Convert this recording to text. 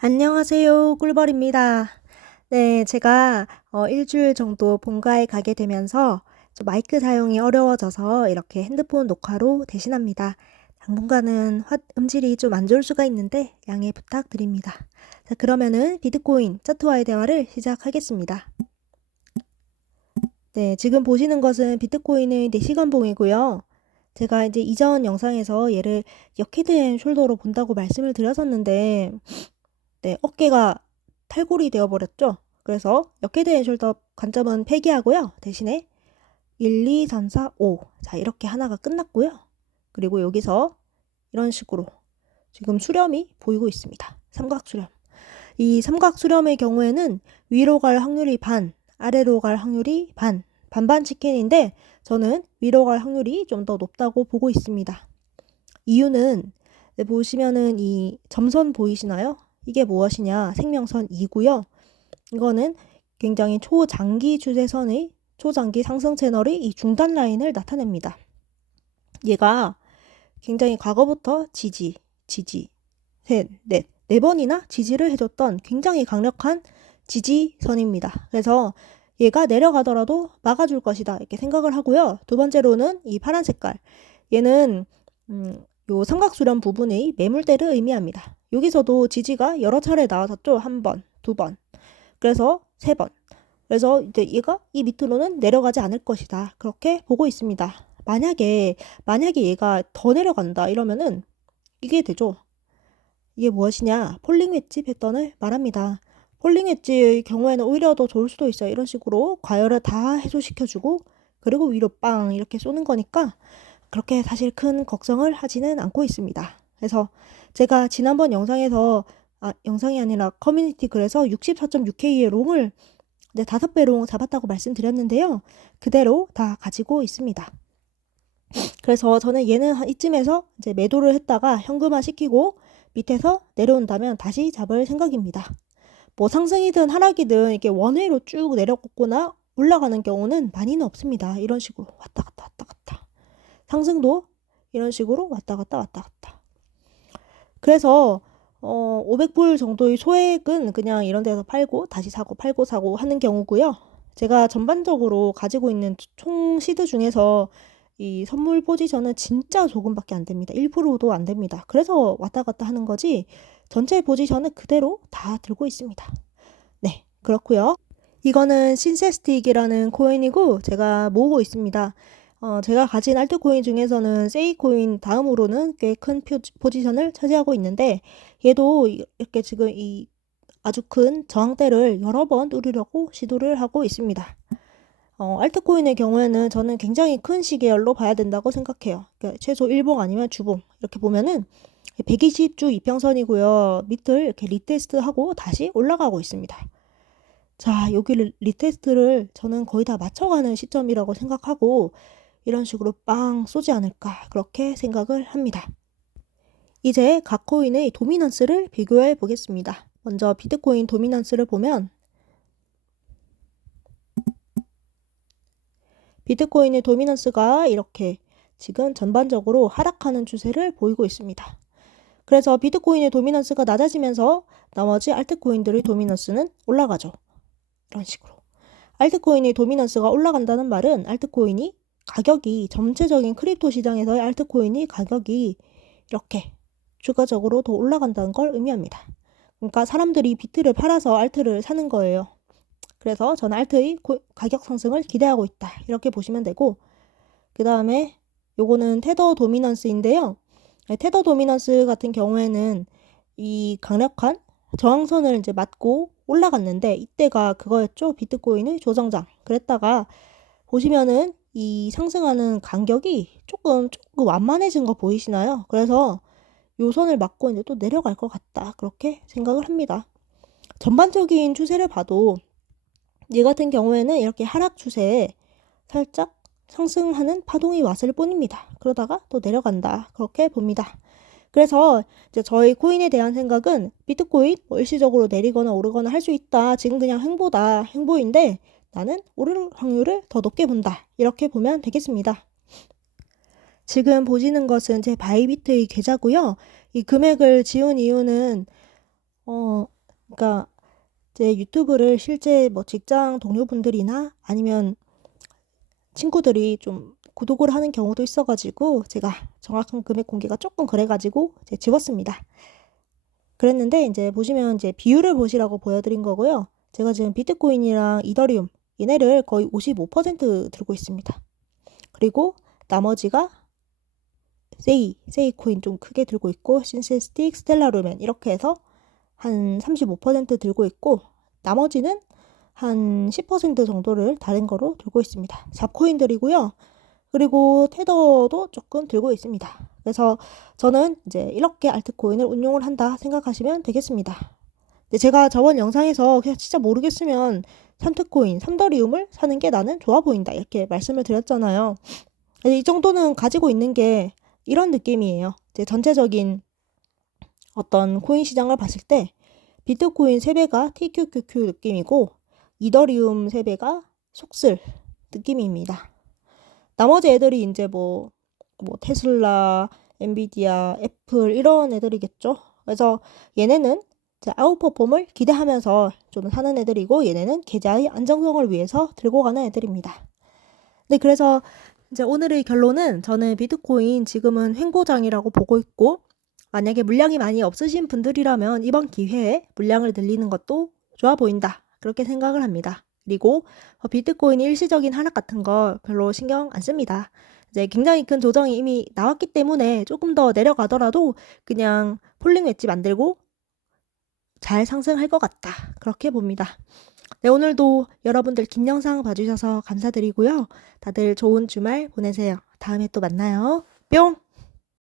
안녕하세요. 꿀벌입니다. 네, 제가 어, 일주일 정도 본가에 가게 되면서 좀 마이크 사용이 어려워져서 이렇게 핸드폰 녹화로 대신합니다. 당분간은 화, 음질이 좀 안 좋을 수가 있는데 양해 부탁드립니다. 자, 그러면은 비트코인 차트와의 대화를 시작하겠습니다. 네, 지금 보시는 것은 비트코인의 4시간 봉이고요. 제가 이제 이전 영상에서 얘를 역헤드 앤 숄더로 본다고 말씀을 드렸었는데 네, 어깨가 탈골이 되어버렸죠. 그래서 역헤드 앤 숄더 관점은 폐기하고요. 대신에 1, 2, 3, 4, 5. 자, 이렇게 하나가 끝났고요. 그리고 여기서 이런 식으로 지금 수렴이 보이고 있습니다. 삼각 수렴. 이 삼각 수렴의 경우에는 위로 갈 확률이 반, 아래로 갈 확률이 반, 반반 치킨인데 저는 위로 갈 확률이 좀 더 높다고 보고 있습니다. 이유는 네, 보시면은 이 점선 보이시나요? 이게 무엇이냐? 생명선 2고요. 이거는 굉장히 초장기 추세선의 초장기 상승 채널의 이 중단 라인을 나타냅니다. 얘가 굉장히 과거부터 지지, 지지, 셋, 넷, 네 번이나 지지를 해줬던 굉장히 강력한 지지선입니다. 그래서 얘가 내려가더라도 막아줄 것이다 이렇게 생각을 하고요. 두 번째로는 이 파란 색깔 얘는 음, 요 삼각수렴 부분의 매물대를 의미합니다. 여기서도 지지가 여러 차례 나왔었죠. 한 번, 두 번. 그래서 세 번. 그래서 이제 얘가 이 밑으로는 내려가지 않을 것이다. 그렇게 보고 있습니다. 만약에 만약에 얘가 더 내려간다 이러면은 이게 되죠. 이게 무엇이냐? 폴링 웨지 패턴을 말합니다. 폴링 웨지의 경우에는 오히려 더 좋을 수도 있어요. 이런 식으로 과열을 다 해소시켜주고 그리고 위로 빵 이렇게 쏘는 거니까 그렇게 사실 큰 걱정을 하지는 않고 있습니다. 그래서 제가 지난번 영상에서 아, 영상이 아니라 커뮤니티 글에서 64.6K의 롱을 네, 5배 롱 잡았다고 말씀드렸는데요. 그대로 다 가지고 있습니다. 그래서 저는 얘는 한 이쯤에서 이제 매도를 했다가 현금화 시키고 밑에서 내려온다면 다시 잡을 생각입니다. 뭐 상승이든 하락이든 이렇게 원회로 쭉 내려갔거나 올라가는 경우는 많이는 없습니다. 이런 식으로 왔다 갔다 왔다 갔다. 상승도 이런 식으로 왔다 갔다 왔다 갔다. 그래서 어, 500불 정도의 소액은 그냥 이런 데서 팔고 다시 사고 팔고 사고 하는 경우고요. 제가 전반적으로 가지고 있는 총 시드 중에서 이 선물 포지션은 진짜 조금밖에 안 됩니다. 1%도 안 됩니다. 그래서 왔다 갔다 하는 거지 전체 포지션은 그대로 다 들고 있습니다. 네, 그렇고요. 이거는 신세스틱이라는 코인이고 제가 모으고 있습니다. 어, 제가 가진 알트코인 중에서는 세이코인 다음으로는 꽤 큰 포지션을 차지하고 있는데 얘도 이렇게 지금 이 아주 큰 저항대를 여러 번 뚫으려고 시도를 하고 있습니다. 어, 알트코인의 경우에는 저는 굉장히 큰 시계열로 봐야 된다고 생각해요. 그러니까 최소 일봉 아니면 주봉 이렇게 보면은 120주 이평선이고요. 밑을 이렇게 리테스트하고 다시 올라가고 있습니다. 자, 여기를 리테스트를 저는 거의 다 맞춰가는 시점이라고 생각하고 이런 식으로 빵 쏘지 않을까 그렇게 생각을 합니다. 이제 각 코인의 도미넌스를 비교해 보겠습니다. 먼저 비트코인 도미넌스를 보면 비트코인의 도미넌스가 이렇게 지금 전반적으로 하락하는 추세를 보이고 있습니다. 그래서 비트코인의 도미넌스가 낮아지면서 나머지 알트코인들의 도미넌스는 올라가죠. 이런 식으로. 알트코인의 도미넌스가 올라간다는 말은 알트코인이 가격이 전체적인 크립토 시장에서의 알트코인이 가격이 이렇게 추가적으로 더 올라간다는 걸 의미합니다. 그러니까 사람들이 비트를 팔아서 알트를 사는 거예요. 그래서 저는 알트의 가격 상승을 기대하고 있다. 이렇게 보시면 되고 그 다음에 요거는 테더 도미넌스인데요. 네, 테더 도미넌스 같은 경우에는 이 강력한 저항선을 이제 맞고 올라갔는데 이때가 그거였죠. 비트코인의 조정장. 그랬다가 보시면은 이 상승하는 간격이 조금 조금 완만해진 거 보이시나요? 그래서 요 선을 맞고 이제 또 내려갈 것 같다. 그렇게 생각을 합니다. 전반적인 추세를 봐도 얘 같은 경우에는 이렇게 하락 추세에 살짝 상승하는 파동이 왔을 뿐입니다. 그러다가 또 내려간다. 그렇게 봅니다. 그래서 이제 저희 코인에 대한 생각은 비트코인 뭐 일시적으로 내리거나 오르거나 할 수 있다. 지금 그냥 행보다. 행보인데 나는 오를 확률을 더 높게 본다. 이렇게 보면 되겠습니다. 지금 보시는 것은 제 바이비트의 계좌고요. 이 금액을 지운 이유는 어, 그러니까 제 유튜브를 실제 뭐 직장 동료분들이나 아니면 친구들이 좀 구독을 하는 경우도 있어가지고 제가 정확한 금액 공개가 조금 그래가지고 이제 지웠습니다. 그랬는데 이제 보시면 이제 비율을 보시라고 보여드린 거고요. 제가 지금 비트코인이랑 이더리움 얘네를 거의 55% 들고 있습니다. 그리고 나머지가 세이, 세이 코인 좀 크게 들고 있고 신세스틱, 스텔라루멘 이렇게 해서 한 35% 들고 있고 나머지는 한 10% 정도를 다른 거로 들고 있습니다. 잡코인들이고요. 그리고 테더도 조금 들고 있습니다. 그래서 저는 이제 이렇게 알트코인을 운용을 한다 생각하시면 되겠습니다. 제가 저번 영상에서 그냥 진짜 모르겠으면 삼트코인, 삼더리움을 사는 게 나는 좋아 보인다 이렇게 말씀을 드렸잖아요. 이 정도는 가지고 있는 게 이런 느낌이에요. 이제 전체적인 어떤 코인 시장을 봤을 때 비트코인 3배가 TQQQ 느낌이고 이더리움 3배가 속슬 느낌입니다. 나머지 애들이 이제 뭐, 뭐 테슬라, 엔비디아, 애플 이런 애들이겠죠. 그래서 얘네는 아웃퍼폼을 기대하면서 좀 사는 애들이고 얘네는 계좌의 안정성을 위해서 들고 가는 애들입니다. 네, 그래서 이제 오늘의 결론은 저는 비트코인 지금은 횡보장이라고 보고 있고 만약에 물량이 많이 없으신 분들이라면 이번 기회에 물량을 늘리는 것도 좋아 보인다. 그렇게 생각을 합니다. 그리고 어, 비트코인 일시적인 하락 같은 거 별로 신경 안 씁니다. 이제 굉장히 큰 조정이 이미 나왔기 때문에 조금 더 내려가더라도 그냥 폴링 웨지 만들고 잘 상승할 것 같다. 그렇게 봅니다. 네, 오늘도 여러분들 긴 영상 봐주셔서 감사드리고요. 다들 좋은 주말 보내세요. 다음에 또 만나요. 뿅!